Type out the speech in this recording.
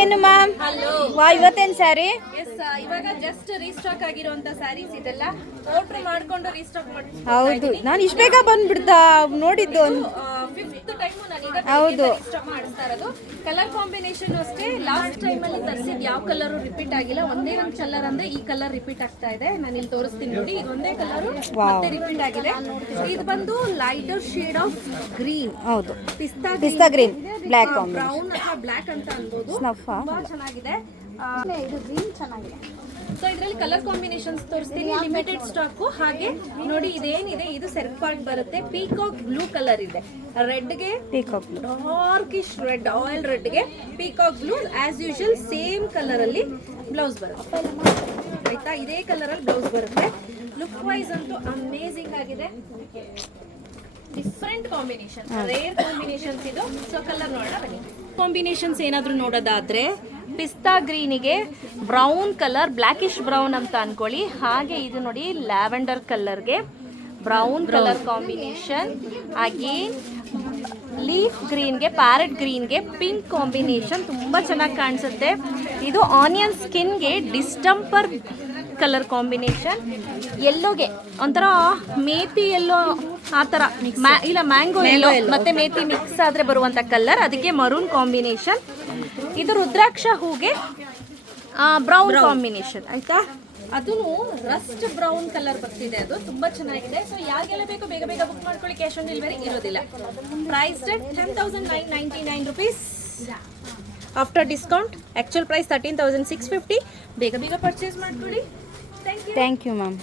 ಏನು ಮ್ಯಾಮ್? ವಾ, ಇವತ್ತೇನು ಸ್ಯಾರಿ? ಇವಾಗ ಜಸ್ಟ್ ರೀಸ್ಟಾಕ್ ಆಗಿರುವಂತ ಸ್ಯಾರೀಸ್ ಇದೆಲ್ಲ ಆರ್ಡರ್ ಮಾಡ್ಕೊಂಡು ರೀಸ್ಟಾಕ್ ಮಾಡಿ. ಹೌದು, ನಾನು ಇಷ್ಟು ಬೇಗ ಬಂದ್ಬಿಡ್ತಾ ನೋಡಿದ್ದು. ಫಿಫ್ತ್ ಟೈಮ್ ನಾನು ಈಗ ಹೌದು, ರೀಸ್ಟಾಕ್ ಮಾಡಿಸ್ತಾ ಇರೋದು. ಕಲರ್ ಕಾಂಬಿನೇಷನ್ ಅಷ್ಟೇ, ಲಾಸ್ಟ್ ಟೈಮ್ ಅಲ್ಲಿ ತರಿಸಿದ ಯಾವ ಕಲರ್ ರಿಪೀಟ್ ಆಗಿಲ್ಲ. ಒಂದೇ ಒಂದು ಕಲರ್ ಅಂದ್ರೆ ಈ ಕಲರ್ ರಿಪೀಟ್ ಆಗ್ತಾ ಇದೆ. ನಾನು ಇಲ್ಲಿ ತೋರಿಸ್ತೀನಿ ನೋಡಿ. ಇದೊಂದೇ ಕಲರ್ ಮತ್ತೆ ರಿಪೀಟ್ ಆಗಿದೆ. ಇದು ಬಂದು ಲೈಟರ್ ಶೇಡ್ ಆಫ್ ಗ್ರೀನ್. ಹೌದು, ಪಿಸ್ತಾ ಗ್ರೀನ್ ಬ್ಲ್ಯಾಕ್ ಬ್ರೌನ್ ಅಥವಾ ಬ್ಲ್ಯಾಕ್ ಅಂತ ಅನ್ಬೋದು. ತುಂಬಾ ಚೆನ್ನಾಗಿದೆ. ಇದು ಗ್ರೀನ್ ಚೆನ್ನಾಗಿದೆ. ಸೊ ಇದರಲ್ಲಿ ಕಲರ್ ಕಾಂಬಿನೇಷನ್ಸ್ ತೋರಿಸ್ತೀನಿ. Limited stock. ಹಾಗೆ ನೋಡಿ, ಇದೇನಿದೆ ಇದು ಸೆಲ್ಫ್ ಪಾರ್ಟ್ ಬರುತ್ತೆ. ಪೀಕಾಕ್ ಬ್ಲೂ ಕಲರ್ ಇದೆ. ರೆಡ್ಗೆ ಪೀಕಾಕ್ ಡಾರ್ಕಿಶ್ ರೆಡ್, ಆಯಿಲ್ ರೆಡ್ಗೆ peacock blue as usual same colour ಅಲ್ಲಿ ಬ್ಲೌಸ್ ಬರುತ್ತೆ. ಆಯ್ತಾ, ಇದೇ ಕಲರ್ ಅಲ್ಲಿ ಬ್ಲೌಸ್ ಬರುತ್ತೆ. ಲುಕ್ ವೈಸ್ ಅಂತೂ ಅಮೇಸಿಂಗ್ ಆಗಿದೆ. ಡಿಫ್ರೆಂಟ್ ಕಾಂಬಿನೇಷನ್, ರೇರ್ ಕಾಂಬಿನೇಷನ್ಸ್ ಇದು. ಸೊ ಕಲರ್ ನೋಡೋಣ ಬನ್ನಿ. ಕಾಂಬಿನೇಷನ್ಸ್ ಏನಾದರೂ ನೋಡೋದಾದ್ರೆ ಪಿಸ್ತಾ ಗ್ರೀನಿಗೆ ಬ್ರೌನ್ ಕಲರ್, ಬ್ಲ್ಯಾಕಿಶ್ ಬ್ರೌನ್ ಅಂತ ಅನ್ಕೊಳ್ಳಿ. ಹಾಗೆ ಇದು ನೋಡಿ ಲ್ಯಾವೆಂಡರ್ ಕಲರ್ಗೆ brown colour combination. Again leaf ಗ್ರೀನ್ಗೆ, ಪ್ಯಾರೆಟ್ ಗ್ರೀನ್ಗೆ ಪಿಂಕ್ ಕಾಂಬಿನೇಷನ್ ತುಂಬ ಚೆನ್ನಾಗಿ ಕಾಣಿಸುತ್ತೆ. ಇದು ಆನಿಯನ್ ಸ್ಕಿನ್ಗೆ ಡಿಸ್ಟಂಪರ್ ಕಲರ್ ಕಾಂಬಿನೇಷನ್. ಎಲ್ಲೋಗೆ ಒಂಥರ ಮೇಥಿ ಎಲ್ಲೋ ಆ ಥರ, ಇಲ್ಲ ಮ್ಯಾಂಗೋ ಎಲ್ಲೋ ಮತ್ತೆ ಮೇಥಿ ಮಿಕ್ಸ್ ಆದರೆ ಬರುವಂಥ ಕಲರ್, ಅದಕ್ಕೆ ಮರೂನ್ ಕಾಂಬಿನೇಷನ್. ಇದು ರುದ್ರಾಕ್ಷ ಹೂಗೆ ಬ್ರೌನ್ ಕಾಂಬಿನೇಷನ್. ಆಯ್ತಾ, ಅದೂ ರಸ್ಟ್ ಬ್ರೌನ್ ಕಲರ್ ಬರ್ತಿದೆ. ಅದು ತುಂಬ ಚೆನ್ನಾಗಿದೆ. ಸೊ ಯಾರಿಗೆಲ್ಲ ಬೇಕು ಬೇಗ ಬೇಗ ಬುಕ್ ಮಾಡ್ಕೊಳ್ಳಿ. ಕ್ಯಾಶ್ ಆನ್ ಡೆಲಿವರಿ ಇರೋದಿಲ್ಲ. Price rate 10,999 rupees after discount. Actual price 13,650. ಬೇಗ ಬೇಗ ಪರ್ಚೇಸ್ ಮಾಡ್ಕೊಳ್ಳಿ. Thank you ma'am.